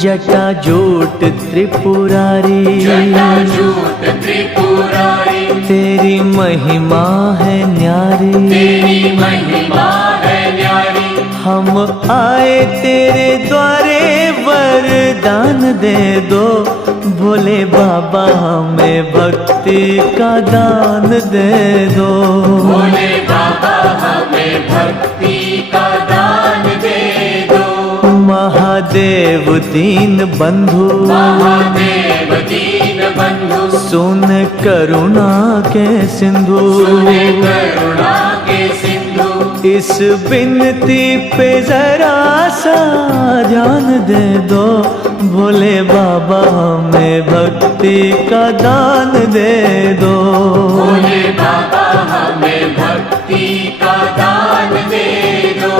जटाजूट त्रिपुरारी, जटाजूट त्रिपुरारी, तेरी महिमा है न्यारी, तेरी महिमा है न्यारी। हम आए तेरे द्वारे वरदान दे दो, भोले बाबा हमें भक्ति का दान दे दो। भोले बाबा हमें भक्ति का दान दे दो। महादेव दीन बंधु, महादेव दीन बंधु, सुन करुणा के सिंधु, सुने करुणा के सिंधु। इस बिनती पे जरा सा ध्यान दे दो, भोले बाबा हमें भक्ति का दान दे दो। भोले बाबा हमें भक्ति का दान दे दो।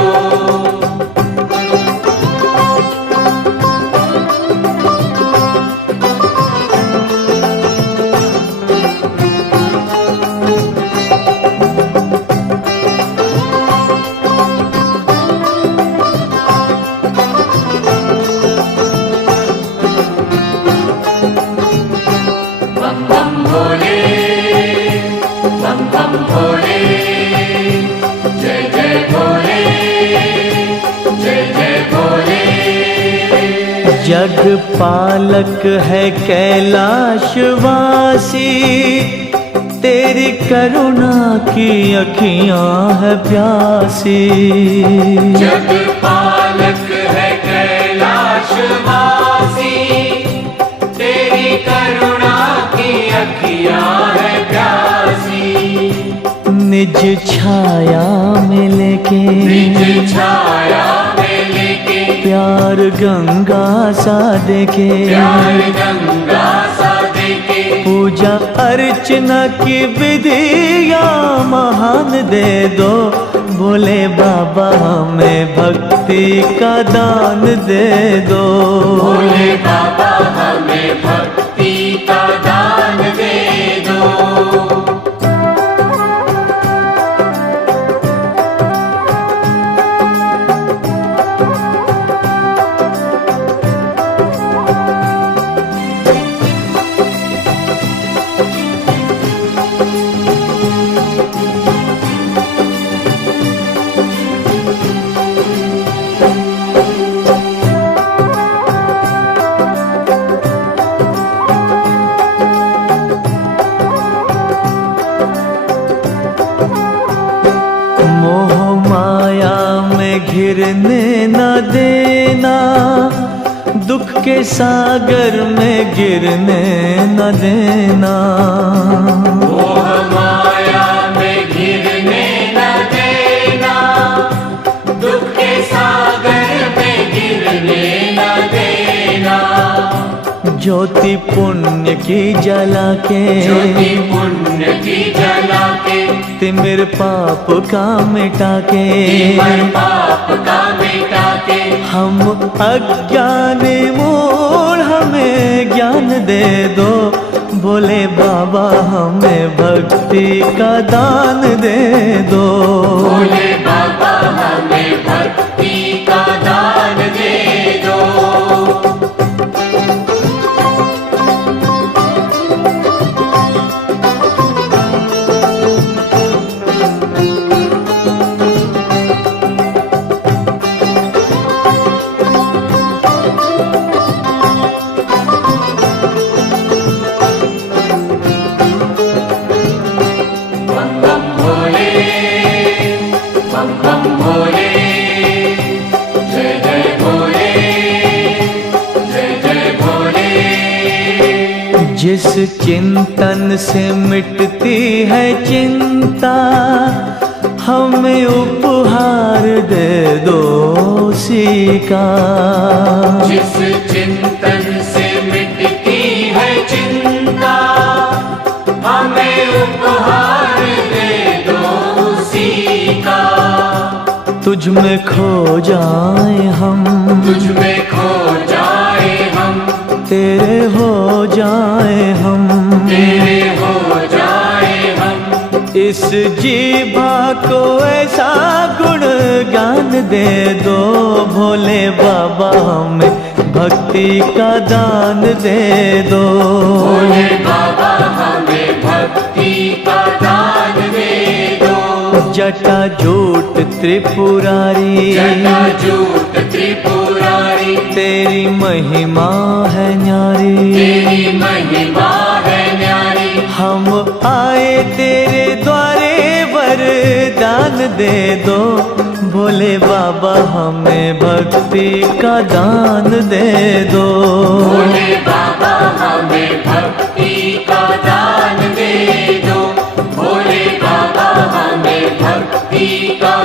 जग पालक है कैलाशवासी, तेरी करुणा की अखियां है प्यासी। जग पालक है कैलाशवासी, तेरी करुणा की अखियां है प्यासी। निज छाया में लेके, निज छाया में लेके, प्यार गंगा सा देके, प्यार गंगा सा देके, पूजा अर्चना की विधिया महान दे दो, भोले बाबा हमें भक्ति का दान दे दो। भोले बाबा हमें भक्ति का दान दे दो। घिरने न देना, दुख के सागर में गिरने न देना। मोह माया में घिरने न देना, दुख के सागर में गिरने न देना। ज्योति पुण्य की जला के, ज्योति पुण्य की जला के, तिमिर पाप का मिटा के, तिमिर पाप का मिटा के, हम अज्ञान मूढ़ हमें ज्ञान दे दो, भोले बाबा हमें भक्ति का दान दे दो। भोले बाबा हमें भक्ति का दान दे दो। जिस चिंतन से मिटती है चिंता, हमें उपहार दे दो उसी का। जिस चिंतन से मिटती है चिंता, हमें उपहार दे दो उसी का। तुझ में खो जाए हम, तुझ में खो जाए हम, तेरे हो जाए हम, तेरे हो जाए हम। इस जीभा को ऐसा गुण गान दे दो, भोले बाबा हमें भक्ति का दान दे दो। भोले बाबा हमें भक्ति का दान दे दो। जटाजूट त्रिपुरारी, जटाजूट त्रिपुरारी, तेरी महिमा है न्यारी, तेरी महिमा है न्यारी। हम आए तेरे द्वारे, वरदान दे दो, भोले बाबा हमें भक्ति का दान दे दो। भोले बाबा हमें भक्ति का दान दे दो। भोले बाबा हमें भक्ति का